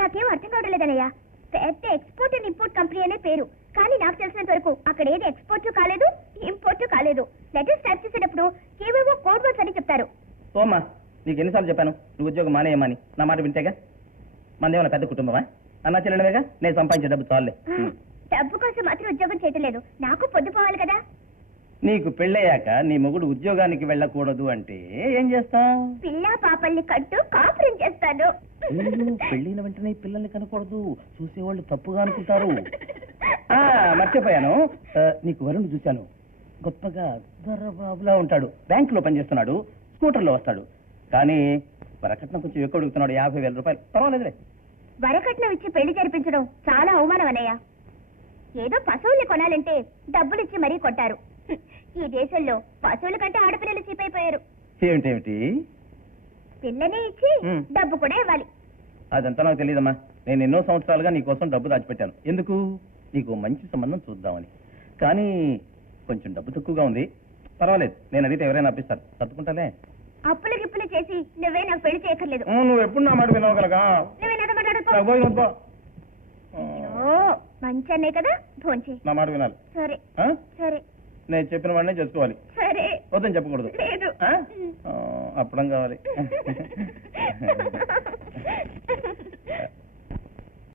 నాకేం అర్థం కావడం లేదన్నయ్య. పెద్ద ఎక్స్పోర్ట్ అండ్ ఇంపోర్ట్ కంపెనీ అనే పేరు, కానీ నాకు తెలిసినంత వరకు అక్కడ ఏది ఎక్స్పోర్ట్ కాలేదు, ఇంపోర్ట్ కాలేదు. లెటర్స్ టైప్ చేసేటప్పుడు ఏవేవో కోడ్ వర్డ్స్ అని చెప్తారు. ఓమ్మా, నీకు ఎన్నిసార్లు చెప్పాను నువ్వు ఉద్యోగం మానేయమని? నా మాట వింటేగా. మనదేమన్నా పెద్ద కుటుంబమా? అన్నా చెల్లెడమేగా, నేను సంపాదించే డబ్బు చాలే. డబ్బు కోసం మాత్రం ఉద్యోగం చేయటం లేదు, నాకు పొద్దుపోవాలి కదా. నీకు పెళ్ళయ్యాక నీ మొగుడు ఉద్యోగానికి వెళ్ళకూడదు అంటే ఏం చేస్తా? పిల్ల పాపల్ని కట్టు కాపురం చేస్తాను. పెళ్ళిన వెంటనే పిల్లల్ని కనకూడదు, చూసేవాళ్ళు తప్పుగా అనుకుంటారు. మర్చిపోయాను, నీకు వరుణ్ చూశాను. గొప్పగా దొరబాబులా ఉంటాడు, బ్యాంక్ లో పనిచేస్తున్నాడు, స్కూటర్ లో వస్తాడు. కానీ వరకట్నం కొంచెం ఎక్కువ అడుగుతున్నాడు, 50,000 రూపాయలు. పర్వాలేదులే. వరకట్నం ఇచ్చి పెళ్లి జరిపించడం చాలా అవమానం అన్నయ్య. ఏదో పశువుల్ని కొనాలంటే డబ్బులిచ్చి మరీ కొట్టారు. ఈ దేశంలో పశువుల కంటే ఆడపిల్లలు చీపైపోయారు. ఏమిటేమిటి? పిల్లని ఇచ్చి డబ్బు కూడా ఇవ్వాలి. అదంతా నాకు తెలియదమ్మా. నేను ఎన్నో సంవత్సరాలుగా నీ కోసం డబ్బు దాచిపెట్టాను. ఎందుకు? నీకు మంచి సంబంధం చూద్దామని. కానీ కొంచెం డబ్బు తక్కువగా ఉంది. పర్వాలేదు, నేను అడిగితే ఎవరైనా అప్పిస్తారు, సర్దుకుంటాలే. అప్పులు గిప్పులు చేసి నువ్వే నాకు పెళ్లి చేయక్కర్లేదు. నువ్వు ఎప్పుడు నా మాట వినవగలగా? మంచి అన్నయ్య కదా, భోంచే. నా మాట వినాలి. సరే సరే, నేను చెప్పిన వాడినే చేసుకోవాలి. సరే, వద్దని చెప్పకూడదు. లేదు, అప్పడం కావాలి.